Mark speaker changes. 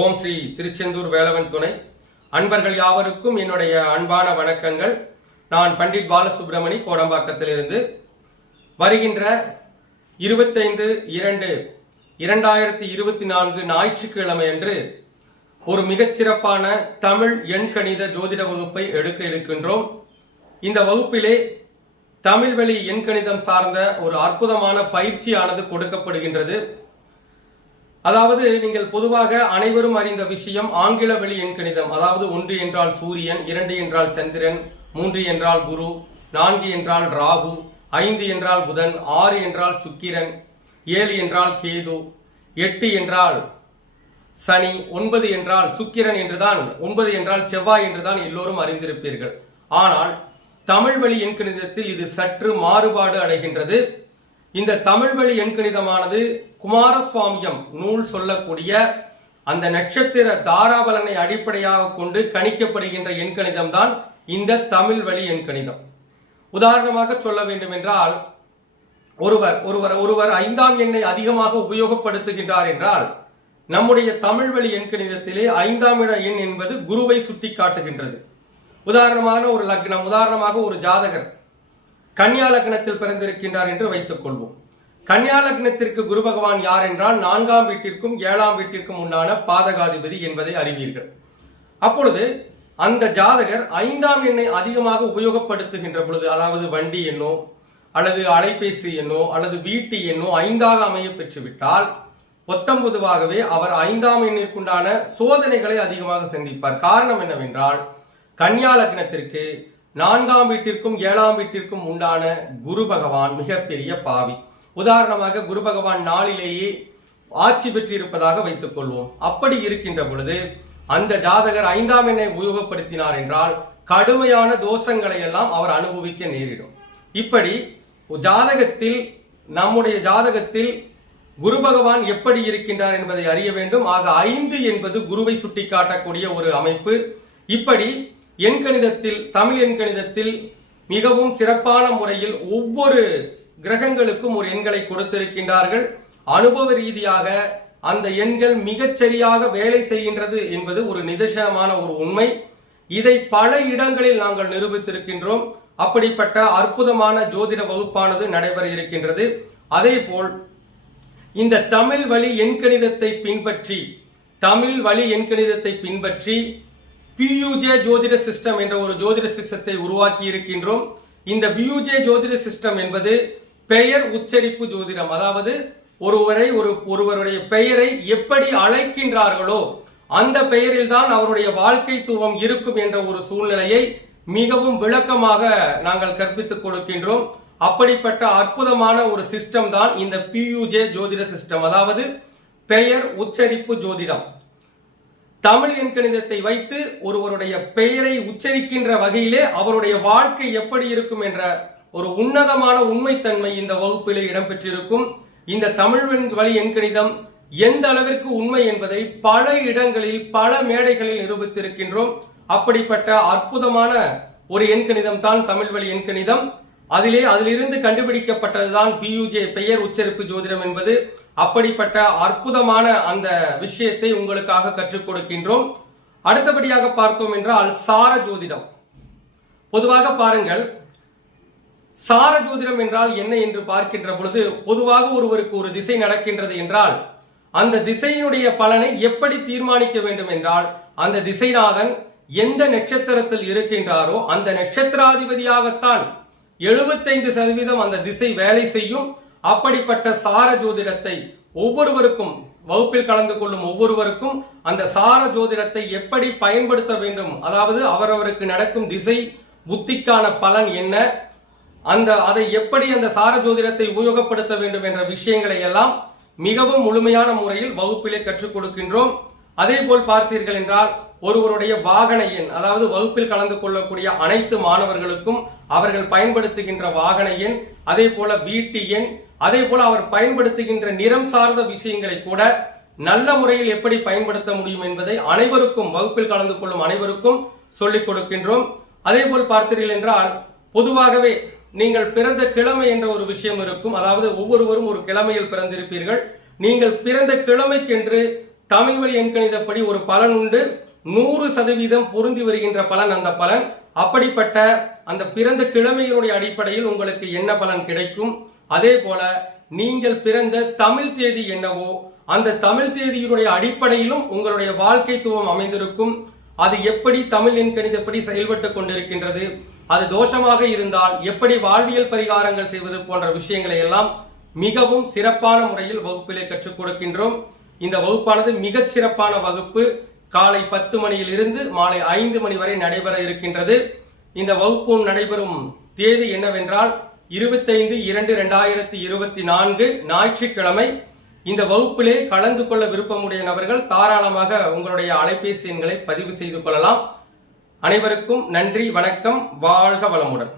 Speaker 1: ஓம் ஸ்ரீ திருச்செந்தூர் வேலவன் துணை. அன்பர்கள் யாவருக்கும் என்னுடைய அன்பான வணக்கங்கள். நான் பண்டிட் பாலசுப்ரமணி கோடம்பாக்கத்திலிருந்து. வருகின்ற இருபத்தைந்து இரண்டு இரண்டாயிரத்தி இருபத்தி நான்கு ஞாயிற்றுக்கிழமை அன்று ஒரு மிகச்சிறப்பான தமிழ் எண்கணித ஜோதிட வகுப்பை எடுக்க இருக்கின்றோம். இந்த வகுப்பிலே தமிழ் வழி எண்கணிதம் சார்ந்த ஒரு அற்புதமான பயிற்சியானது கொடுக்கப்படுகின்றது. அதாவது நீங்கள் பொதுவாக அனைவரும் அறிந்த விஷயம் ஆங்கில வழி எண்கணிதம் அதாவது ஒன்று என்றால் சூரியன் இரண்டு என்றால் சந்திரன் மூன்று என்றால் குரு நான்கு என்றால் ராகு ஐந்து என்றால் புதன் ஆறு என்றால் சுக்கிரன் ஏழு என்றால் கேது எட்டு என்றால் சனி ஒன்பது என்றால் சுக்கிரன் என்றுதான் ஒன்பது என்றால் செவ்வாய் என்றுதான் எல்லோரும் அறிந்திருப்பீர்கள். ஆனால் தமிழ் வழி எண்கணிதத்தில் இது சற்று மாறுபாடு அடைகின்றது. இந்த தமிழ் வழி எண்கணிதமானது குமாரசுவாமியம் நூல் சொல்லக்கூடிய அந்த நட்சத்திர தாராபலனை அடிப்படையாக கொண்டு கணிக்கப்படுகின்ற எண்கணிதம் தான் இந்த தமிழ் வழி எண்கணிதம். உதாரணமாக சொல்ல வேண்டும் என்றால் ஒருவர் ஒருவர் ஒருவர் ஐந்தாம் எண்ணை அதிகமாக உபயோகப்படுத்துகின்றார் என்றால் நம்முடைய தமிழ் வழி எண்கணிதத்திலே ஐந்தாம் இட எண் என்பது குருவை சுட்டி காட்டுகின்றது உதாரணமான ஒரு லக்னம் உதாரணமாக ஒரு ஜாதகர். கன்னியா லக்னத்தில் பிறந்திருக்கின்றார் என்று வைத்துக் கொள்வோம். கன்னியா லக்னத்திற்கு குரு பகவான் யார் என்றால் நான்காம் வீட்டிற்கும் ஏழாம் வீட்டிற்கும் உண்டான பாதகாதிபதி என்பதை அறிவீர்கள். அப்பொழுது அந்த ஜாதகர் ஐந்தாம் எண்ணை அதிகமாக உபயோகப்படுத்துகின்ற பொழுது அதாவது வண்டி எண்ணோ அல்லது அலைபேசி எண்ணோ அல்லது வீட்டு எண்ணோ ஐந்தாக அமைய பெற்றுவிட்டால் பொத்தம் பொதுவாகவே அவர் ஐந்தாம் எண்ணிற்குண்டான சோதனைகளை அதிகமாக சந்திப்பார். காரணம் என்னவென்றால் கன்னியா லக்னத்திற்கு நான்காம் வீட்டிற்கும் ஏழாம் வீட்டிற்கும் உண்டான குரு பகவான் மிகப்பெரிய பாவி. உதாரணமாக குரு பகவான் நாளிலேயே ஆட்சி பெற்றிருப்பதாக வைத்துக் கொள்வோம். அப்படி இருக்கின்ற பொழுது அந்த ஜாதகர் ஐந்தாம் எண்ணை உபயோகப்படுத்தினார் என்றால் கடுமையான தோஷங்களை எல்லாம் அவர் அனுபவிக்க நேரிடும். இப்படி ஜாதகத்தில் நம்முடைய ஜாதகத்தில் குரு பகவான் எப்படி இருக்கின்றார் என்பதை அறிய வேண்டும். ஆக ஐந்து என்பது குருவை சுட்டிக்காட்டக்கூடிய ஒரு அமைப்பு. இப்படி எண்கணிதத்தில் தமிழ் எண்கணிதத்தில் மிகவும் சிறப்பான முறையில் ஒவ்வொரு கிரகங்களுக்கும் ஒரு எண்களை கொடுத்திருக்கின்றார்கள். அனுபவ ரீதியாக அந்த எண்கள் மிகச்சரியாக வேலை செய்கின்றது என்பது ஒரு நிதர்சனமான ஒரு உண்மை. இதை பல இடங்களில் நாங்கள் நிரூபித்திருக்கின்றோம். அப்படிப்பட்ட அற்புதமான ஜோதிட வகுப்பானது நடைபெற இருக்கின்றது. அதே போல் இந்த தமிழ் வழி எண்கணிதத்தை பின்பற்றி தமிழ் வழி எண்கணிதத்தை பின்பற்றி பியூஜே ஜோதிட சிஸ்டம் என்ற ஒரு ஜோதிட சிஸ்டத்தை உருவாக்கி இருக்கின்றோம். இந்த பியூஜே ஜோதிட சிஸ்டம் என்பது பெயர் உச்சரிப்பு ஜோதிடம். அதாவது ஒருவரை ஒரு ஒருவருடைய பெயரை எப்படி அழைக்கின்றார்களோ அந்த பெயரில் தான் அவருடைய வாழ்க்கைத்துவம் இருக்கும் என்ற ஒரு சூழ்நிலையை மிகவும் விளக்கமாக நாங்கள் கற்பித்துக் கொடுக்கின்றோம். அப்படிப்பட்ட அற்புதமான ஒரு சிஸ்டம் தான் இந்த பியூஜே ஜோதிட சிஸ்டம். அதாவது பெயர் உச்சரிப்பு ஜோதிடம். தமிழ் எண்கணிதத்தை வைத்து ஒருவருடைய பெயரை உச்சரிக்கின்ற வகையிலே அவருடைய வாழ்க்கை எப்படி இருக்கும் என்ற ஒரு உன்னதமான உண்மைத்தன்மை இந்த வகுப்பிலே இடம்பெற்றிருக்கும். இந்த தமிழ் வழி எண்கணிதம் எந்த அளவிற்கு உண்மை என்பதை பல இடங்களில் பல மேடைகளில் நிரூபித்திருக்கின்றோம். அப்படிப்பட்ட அற்புதமான ஒரு எண்கணிதம் தான் தமிழ் வழி எண்கணிதம் அதிலே அதிலிருந்து கண்டுபிடிக்கப்பட்டதுதான் பியூஜே பெயர் உச்சரிப்பு ஜோதிடம் என்பது. அப்படிப்பட்ட அற்புதமான அந்த விஷயத்தை உங்களுக்காக கற்றுக் கொடுக்கின்றோம். அடுத்தபடியாக பார்த்தோம் என்றால் சார ஜோதிடம். பொதுவாக பாருங்கள் சார ஜோதிடம் என்றால் என்ன என்று பார்க்கின்ற பொழுது பொதுவாக ஒருவருக்கு ஒரு திசை நடக்கின்றது என்றால் அந்த திசையினுடைய பலனை எப்படி தீர்மானிக்க வேண்டும் என்றால் அந்த திசைநாதன் எந்த நட்சத்திரத்தில் இருக்கின்றாரோ அந்த நட்சத்திராதிபதியாகத்தான் எழுபத்தைந்து சதவீதம் அந்த திசை வேலை செய்யும். அப்படிப்பட்ட சார ஜோதிடத்தை ஒவ்வொருவருக்கும் வகுப்பில் கலந்து கொள்ளும் ஒவ்வொருவருக்கும் அந்த சார ஜோதிடத்தை எப்படி பயன்படுத்த வேண்டும்? அதாவது அவரவருக்கு நடக்கும் திசை புத்திக்கான பலன் என்ன? அந்த அதை எப்படி அந்த சார ஜோதிடத்தை உபயோகப்படுத்த வேண்டும் என்ற விஷயங்களை எல்லாம் மிகவும் முழுமையான முறையில் வகுப்பிலே கற்றுக் கொடுக்கின்றோம். அதே போல் பார்த்தீர்கள் என்றால் ஒருவருடைய வாகன எண் அதாவது வகுப்பில் கலந்து கொள்ளக்கூடிய அனைத்து மாணவர்களுக்கும் அவர்கள் பயன்படுத்துகின்ற வாகன எண் அதே போல வீட்டு எண் அதே போல அவர் பயன்படுத்துகின்ற நிறம் சார்ந்த விஷயங்களை கூட நல்ல முறையில் எப்படி பயன்படுத்த முடியும் என்பதை அனைவருக்கும் வகுப்பில் கலந்து கொள்ளும் அனைவருக்கும் சொல்லிக் கொடுக்கின்றோம். அதே போல் பார்த்தீர்கள் என்றால் பொதுவாகவே நீங்கள் பிறந்த கிழமை என்ற ஒரு விஷயம் இருக்கும். அதாவது ஒவ்வொருவரும் ஒரு கிழமையில் பிறந்திருப்பீர்கள். நீங்கள் பிறந்த கிழமைக்கென்று தமிழ் வழி எண்கணிதப்படி ஒரு பலன் உண்டு. நூறு சதவீதம் பொருந்தி வருகின்ற பலன் அந்த பலன். அப்படிப்பட்ட அந்த பிறந்த கிழமையினுடைய அடிப்படையில் உங்களுக்கு என்ன பலன் கிடைக்கும்? அதே போல நீங்கள் பிறந்த தமிழ் தேதி என்னவோ அந்த தமிழ் தேதியினுடைய அடிப்படையிலும் உங்களுடைய வாழ்க்கைத்துவம் அமைந்திருக்கும். அது எப்படி தமிழ் எண்கணிதப்படி செயல்பட்டு கொண்டிருக்கின்றது அது தோஷமாக இருந்தால் எப்படி வாழ்வியல் பரிகாரங்கள் செய்வது போன்ற விஷயங்களை எல்லாம் மிகவும் சிறப்பான முறையில் வகுப்பிலே கற்றுக் கொடுக்கின்றோம். இந்த வகுப்பானது மிகச் சிறப்பான வகுப்பு. காலை பத்து மணியில் இருந்து மாலை ஐந்து மணி வரை நடைபெற இருக்கின்றது. இந்த வகுப்பும் நடைபெறும் தேதி என்னவென்றால் இருபத்தைந்து இரண்டு ரெண்டாயிரத்தி இருபத்தி நான்கு ஞாயிற்றுக்கிழமை இந்த வகுப்பிலே கலந்து கொள்ள விருப்பமுடைய நபர்கள் தாராளமாக உங்களுடைய அலைபேசி எண்களை பதிவு செய்து கொள்ளலாம். அனைவருக்கும் நன்றி வணக்கம் வாழ்க வளமுடன்.